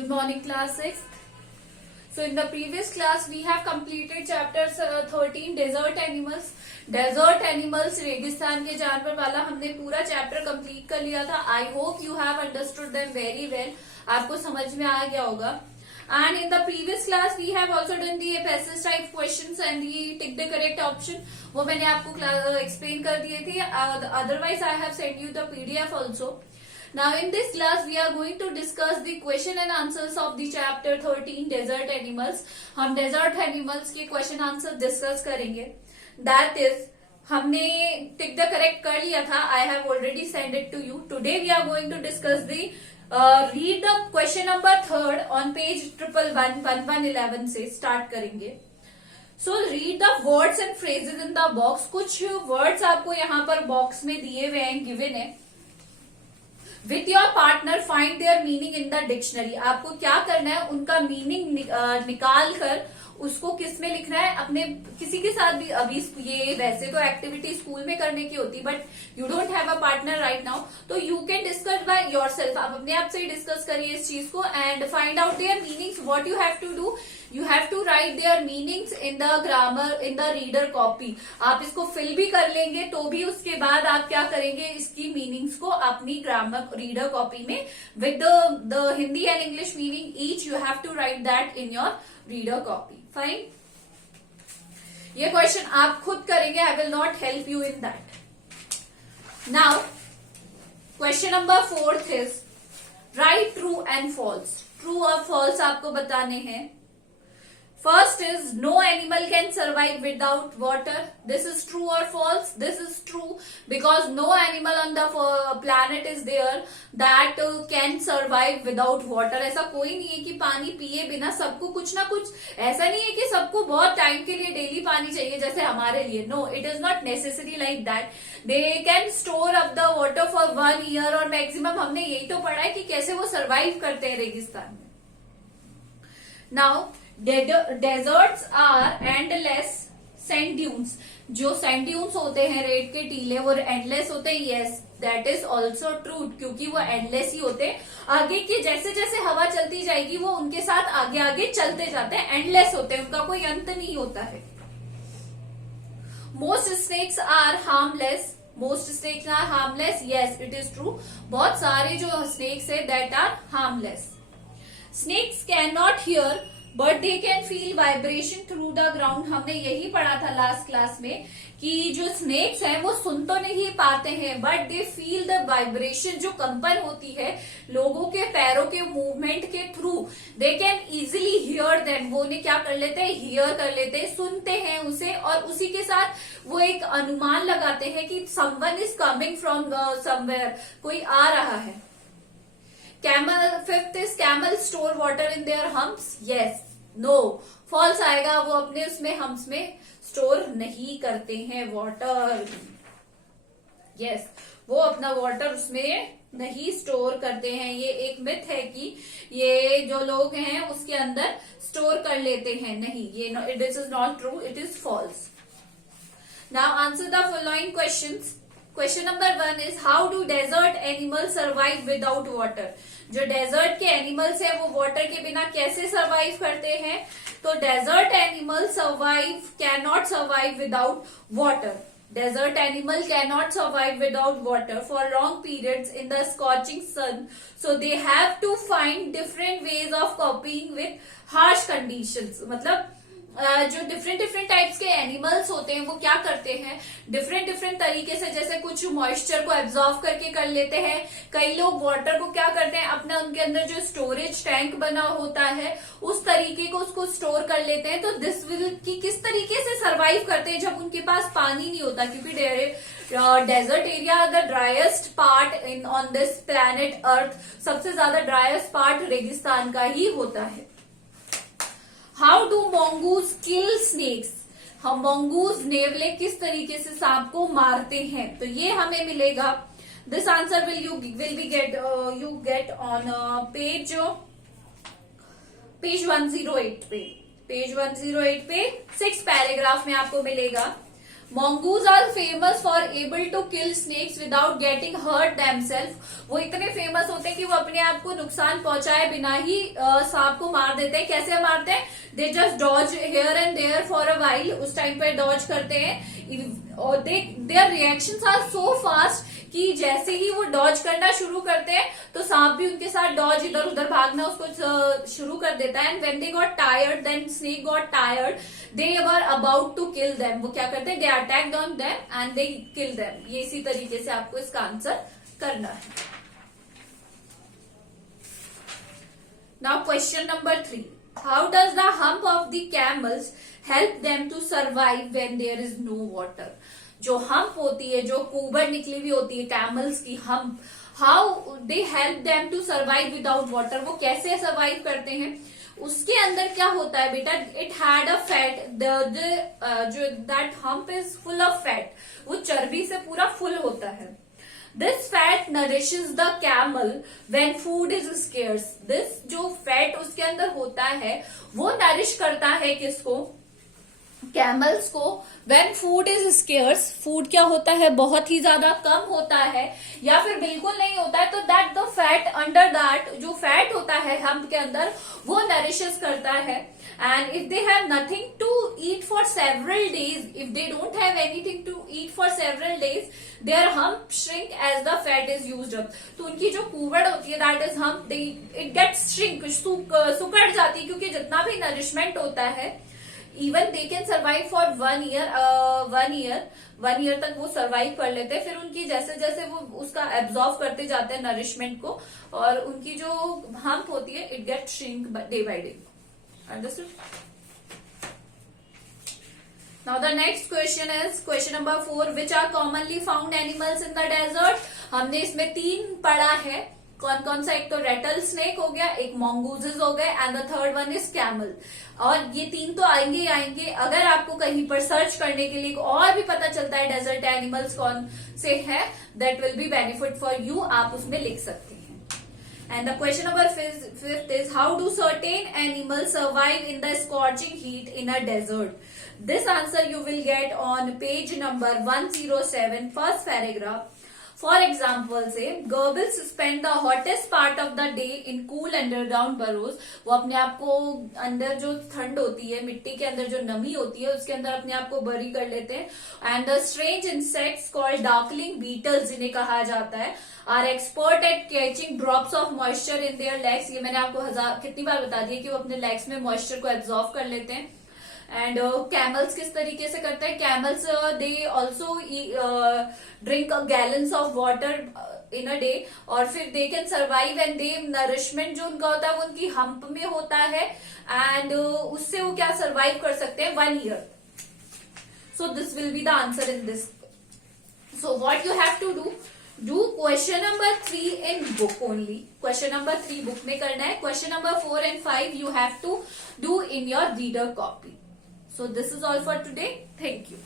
Good morning, class 6. So in the previous class we have completed chapters 13 desert animals. Desert animals रेगिस्तान के जानवर वाला हमने पूरा चैप्टर कंप्लीट कर लिया था. I hope you have understood them very well. आपको समझ में आ गया होगा. And in the previous class we have also done the passage type questions and the tick the correct option. वो मैंने आपको explain कर दिए थे. Otherwise I have sent you the PDF also. Now in this class we are going to discuss the question and answers of the chapter 13 desert animals. हम desert animals के question answer discuss करेंगे. That is हमने tick the correct कर लिया था. I have already sent it to you. Today we are going to discuss the read the question number 3rd on page 1111 से start करेंगे. So read the words and phrases in the box. कुछ words आपको यहाँ पर box में दिए हुए हैं, given है. With your partner find their meaning in the dictionary. आपको क्या करना है, उनका मीनिंग निकाल कर उसको किस में लिखना है, अपने किसी के साथ भी. अभी ये वैसे तो एक्टिविटी स्कूल में करने की होती, but you don't have a partner right now, तो you can discuss by yourself. आप अपने आप से ही डिस्कस करिए इस चीज को. And find out their meanings. What you have to do, you have to write their meanings in the grammar in the reader copy. आप इसको फिल भी कर लेंगे तो भी उसके बाद आप क्या करेंगे, इसकी मीनिंग्स को अपनी ग्रामर रीडर कॉपी में with the Hindi and English meaning each you have to write that in your reader copy. Fine. ये क्वेश्चन आप खुद करेंगे. I will not help you in that. Now question number 4 is write true and false. True और false आपको बताने हैं. First is no animal can survive without water. This is true or false? This is true because no animal on the planet is there that can survive without water. ऐसा कोई नहीं है कि पानी पिए बिना. सबको कुछ ना कुछ, ऐसा नहीं है कि सबको बहुत टाइम के लिए डेली पानी चाहिए जैसे हमारे लिए. No, it is not necessary like that. They can store up the water for 1 year और maximum. हमने यही तो पढ़ा है कि कैसे वो survive करते हैं रेगिस्तान में. Now deserts are endless. Sand dunes, जो सैंड ड्यून्स होते हैं रेत के टीले, वो एंडलेस होते हैं. Yes, that is also true क्योंकि वो एंडलेस ही होते हैं. आगे की जैसे जैसे हवा चलती जाएगी वो उनके साथ आगे आगे चलते जाते हैं. एंडलेस होते हैं, उनका कोई अंत नहीं होता है. Most snakes are harmless. Most snakes are harmless. Yes, it is true. बहुत सारे जो स्नेक्स है that are harmless. Snakes can not hear but they can feel vibration through the ground. हमने यही पढ़ा था लास्ट क्लास में कि जो स्नेक्स हैं वो सुन तो नहीं पाते हैं but they feel the vibration. जो कंपन होती है लोगों के पैरों के मूवमेंट के through, they can easily hear them. वो उन्हें क्या कर लेते हैं, हियर कर लेते हैं, सुनते हैं उसे, और उसी के साथ वो एक अनुमान लगाते हैं कि someone is coming from somewhere, कोई आ रहा है. Camel, 5th is camel store water in their humps. Yes, no, false आएगा. वो अपने उसमें humps में स्टोर नहीं करते हैं वाटर. Yes, वो अपना वाटर उसमें नहीं स्टोर करते हैं. ये एक मिथ है कि ये जो लोग हैं उसके अंदर स्टोर कर लेते हैं. नहीं, ये this is not true, it is false. Now answer the following questions. Question number 1 is how do desert animal survive without water. जो डेजर्ट के एनिमल्स हैं वो वाटर के बिना कैसे सर्वाइव करते हैं. तो desert animal survive can not survive without water. Desert animal cannot survive without water for long periods in the scorching sun. So they have to find different ways of coping with harsh conditions. मतलब जो different types के animals होते हैं वो क्या करते हैं, different तरीके से. जैसे कुछ मॉइस्चर को एब्जॉर्व करके कर लेते हैं. कई लोग वाटर को क्या करते हैं, अपना उनके अंदर जो स्टोरेज टैंक बना होता है उस तरीके को उसको स्टोर कर लेते हैं. तो दिस विल की किस तरीके से सर्वाइव करते हैं जब उनके पास पानी नहीं होता, क्योंकि desert area the driest part in on this planet earth. सबसे ज्यादा ड्राइएस्ट पार्ट रेगिस्तान का ही होता है. How do mongoose kill snakes. हम mongoose नेवले किस तरीके से सांप को मारते हैं, तो ये हमें मिलेगा. This answer will be gate on page 108 पे. पेज 108 पे 6 पैराग्राफ में आपको मिलेगा. Mongoose are famous for able to kill snakes without getting hurt themselves. वो इतने फेमस होते हैं कि वो अपने आप को नुकसान पहुंचाए बिना ही सांप को मार देते हैं. कैसे मारते हैं? They just dodge here and there for a while. उस टाइम पे डॉज करते हैं और their reactions are so fast कि जैसे ही वो डॉज करना शुरू करते हैं तो सांप भी उनके साथ डॉज इधर उधर भागना उसको शुरू कर देता है. And when they got tired, then snake got tired, they were about to kill them. वो क्या करते हैं? They attack on them and they kill them. ये इसी तरीके से आपको इसका आंसर करना है. Now question number 3. How does the hump of the camels help them to survive when there is no water. जो हम्प होती है, जो कुबर निकली हुई होती है कैमल्स की hump, how they help them to survive without water. वो कैसे सर्वाइव करते हैं? उसके अंदर क्या होता है बेटा? इट हैड अ फैट, जो that hump is full of fat. वो चर्बी से पूरा फुल होता है. This fat nourishes the camel when food is scarce. This जो फैट उसके अंदर होता है वो नरिश करता है किसको? कैमल्स को. When food is scarce, food क्या होता है? बहुत ही ज्यादा कम होता है या फिर बिल्कुल नहीं होता है. तो that the fat under that, जो फैट होता है हम्प के अंदर, वो नरिशेस करता है. And if they have nothing to eat for several days, if they don't have anything to eat for several days, their hump shrink as the fat is used up. तो उनकी जो कुवड़ होती है, that is hump, it gets shrink, सुकड़ जाती है क्योंकि जितना भी नरिशमेंट होता है, even they can survive for 1 year. 1 year तक वो सर्वाइव कर लेते हैं. फिर उनकी जैसे जैसे वो उसका एब्जॉर्व करते जाते हैं नरिशमेंट को, और उनकी जो हम्प होती है, it get shrink day by day. Understood? Now the next question is question number 4. Which are commonly found animals in the desert. हमने इसमें 3 पढ़ा है. कौन कौन सा? एक तो रेटल स्नेक हो गया, एक मोंगूजेस हो गए, and the third one is camel. और ये 3 तो आएंगे ही आएंगे. अगर आपको कहीं पर सर्च करने के लिए और भी पता चलता है डेजर्ट एनिमल्स कौन से हैं, that will be benefit for you. आप उसमें लिख सकते हैं. And the question number 5 is how do certain animals survive in the scorching heat in a desert. This answer you will get on page number 107, first paragraph. For example से girls spend the hottest part of the day in cool underground burrows. वो अपने आप को अंदर जो ठंड होती है, मिट्टी के अंदर जो नमी होती है, उसके अंदर अपने आप को बरी कर लेते हैं. And the strange insects called darkling beetles, जिन्हें कहा जाता है, are expert at catching drops of moisture in their legs. ये मैंने आपको कितनी बार बता दिया कि वो अपने लेग्स में मॉइस्चर को एब्जॉर्व कर लेते हैं. एंड कैमल्स किस तरीके से करते हैं? Camels they also drink gallons of water in a day, और फिर they can survive and they nourishment जो उनका होता है वो उनकी हम्प में होता है. एंड उससे वो क्या सर्वाइव कर सकते हैं? 1 year. So this will be the answer in this. So what you have to do question number 3 in book only. Question number 3 book में करना है. Question number 4 and 5 you have to do in your reader copy. So this is all for today. Thank you.